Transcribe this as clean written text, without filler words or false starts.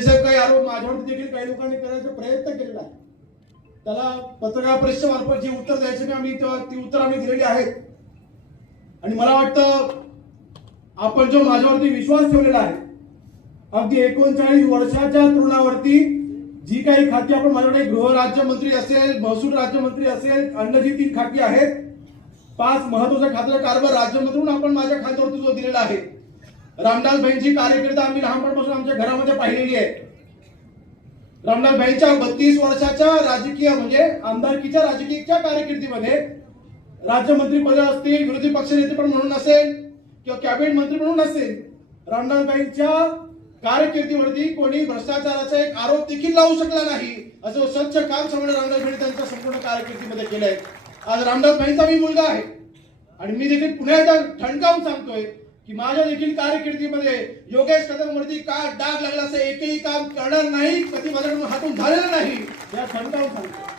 साहेब काही आरोप माझ्यावरती देखील काही लोकांनी करायचा प्रयत्न केलेला आहे. त्याला पत्रकार परिषदेमार्फत जी उत्तर द्यायची आम्ही ती उत्तर आम्ही दिलेली आहेत. आणि मला वाटतं आपण जो माझ्यावरती विश्वास ठेवलेला आहे, अगदी 39 वर्षाच्या तरुणावरती जी काही खाती आपण माझ्याकडे गृहराज्यमंत्री असेल, महसूल राज्यमंत्री असेल, अन्य जी 3 खाती आहेत, 5 महत्वाच्या खात्याचा कारभार राज्यमंत्री म्हणून आपण माझ्या खात्यावरती जो दिलेला आहे. रामदास भाईंची कार्यकर्ता आम्ही लहानपणापासून आमच्या घरामध्ये पाहिलेली आहे. रामदास भाईंच्या 32 वर्षाच्या राजकीय म्हणजे आमदारकीच्या राजकीयच्या कारकिर्दीमध्ये राज्यमंत्री पद असतील, विरोधी पक्षनेते पण म्हणून असेल किंवा कॅबिनेट मंत्री म्हणून असेल, रामदास भाईंच्या कारकिर्दीवरती कोणी भ्रष्टाचाराचा एक आरोप देखील लावू शकला नाही. असं स्वच्छ काम समोर रामदास भाई त्यांच्या संपूर्ण कारकिर्दीमध्ये केलंय. आज रामदास भाईंचा मी मुलगा आहे आणि मी देखील पुन्हा एकदा ठणकावून सांगतोय की माझ्या देखील कारकिर्दीमध्ये योगेश कदमवरती का डाग लागला असं एकही काम करणार नाही, कधी माझ्याकडून हातून झालेलं नाही, या ठणकावून सांगतो.